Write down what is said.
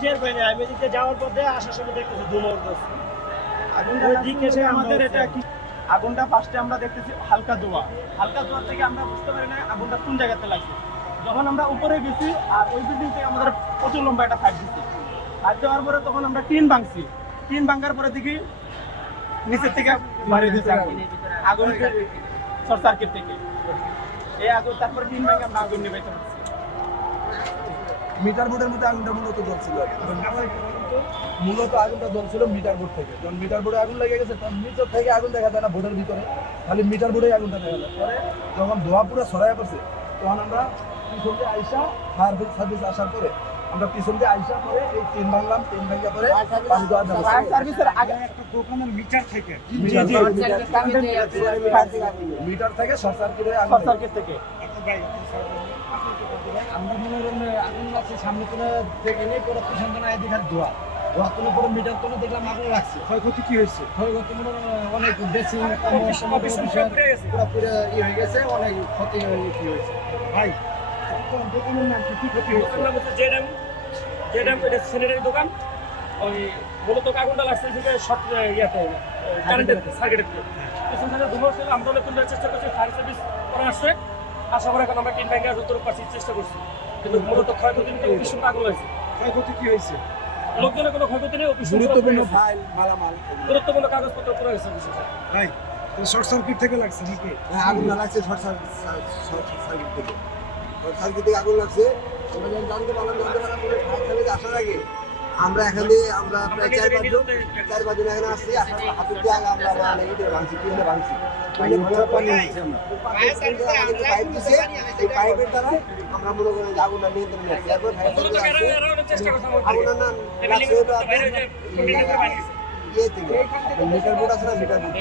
টের আমি এদিকে যাওয়ার পথে আসার সময় দেখতেছি আগুনটা ওই দিকে সে আমাদের এটা কি আগুনটা ফার্স্টে আমরা দেখতেছি হালকা ধোয়া। হালকা ধোয়া থেকে আমরা বুঝতে পারি না আগুনটা কোন জায়গাতে লাগছে। যখন আমরা উপরে গেছি আর ওই বিল্ডিং থেকে আমাদের প্রচুর লম্বা একটা ফাইট দিচ্ছে ফাইট দেওয়ার পরে তখন আমরা টিন ভাঙছি। টিন ভাঙার পরে দেখি নিচের থেকে দিচ্ছে আগুন। আগুন শর্ট সার্কিট থেকে। মিটার বোর্ডের মধ্যে আগুনটা মূলত জ্বলছিল মূলত আগুনটা জ্বলছিল মিটার বোর্ড থেকে। যখন মিটার বোর্ডে আগুন লেগে গেছে, তখন মিটার থেকে আগুন দেখা যায় না বোর্ডের ভিতরে। খালি মিটার বোর্ডে আগুনটা দেখা যায়। পরে যখন ধোয়া পুরো ছড়াইয়া পড়ছে, তখন আমরা কি আইসা ফায়ার সার্ভিস আসার পরে আমরা পিছন দিয়ে আইসা পরে এই তিন ভাঙলাম তিন ভাঙা পরে পানি দেওয়ার ফায়ার সার্ভিসের আগে একটা দোকানের মিটার থেকে। মিটার থেকে- জি, মিটার- কারেন্টের থেকে আগুন। মিটার থেকে। শর্ট সার্কিট শর্ট সার্কিট থেকে। আমরা মনে করেন আগুন লাগছে সামনে কোনো দেখে নেই পরে পিছন এদিকে আর ধোয়া ধোয়া তুলে পরে মিটার তুলে দেখলাম আগুন লাগছে। ক্ষয়ক্ষতি কি হয়েছে? ক্ষয়ক্ষতি মনে অনেক বেশি। পুরো পুরো ইয়ে হয়ে গেছে অনেক ক্ষতি হয়ে হয়েছে। ভাই দোকানের নাম কি? কি ক্ষতি হয়েছে? দোকানটা জেডাম এটা স্যানিটারি দোকান ওই মূলত আগুনটা লাগছে যে শর্ট ইয়াতে কারেন্টের সার্কিটের পিছন ছিল আমরা অনেক চেষ্টা করছি ফায়ার সার্ভিস করা আসছে আশা করে এখন আমরা টিন ব্যাংকে যতটুকু পারছি চেষ্টা করছি। কিন্তু মূলত ক্ষয়ক্ষতি কিন্তু শুনতে আগুন লাগছে ক্ষয়ক্ষতি কি হয়েছে? লোকজনের কোনো ক্ষয়ক্ষতি নেই অফিস গুরুত্বপূর্ণ ফাইল মালামাল গুরুত্বপূর্ণ কাগজপত্র পুরো অফিসে। ভাই শর্ট সার্কিট থেকে লাগছে নাকি? হ্যাঁ, আগুন লাগছে শর্ট সার্কিট শর্ট সার্কিট থেকে। শর্ট সার্কিট থেকে আগুন লাগছে। আমরা আসার আগে আমরা এখানে আমরা প্রায় চার পাঁচজন চার পাঁচজন এখানে আসছি আসার হাতের দিয়ে আগে আমরা মানে ইটে ভাঙছি কিনলে ভাঙছি। আমরা। পাইপের দ্বারা আমরা মনে করেন আগুনটা নিয়ন্ত্রণ করছে। আমার লাগছে ওটা আপনার ইয়ে থেকে। মিটার বোর্ড আছে না মিটার বোর্ড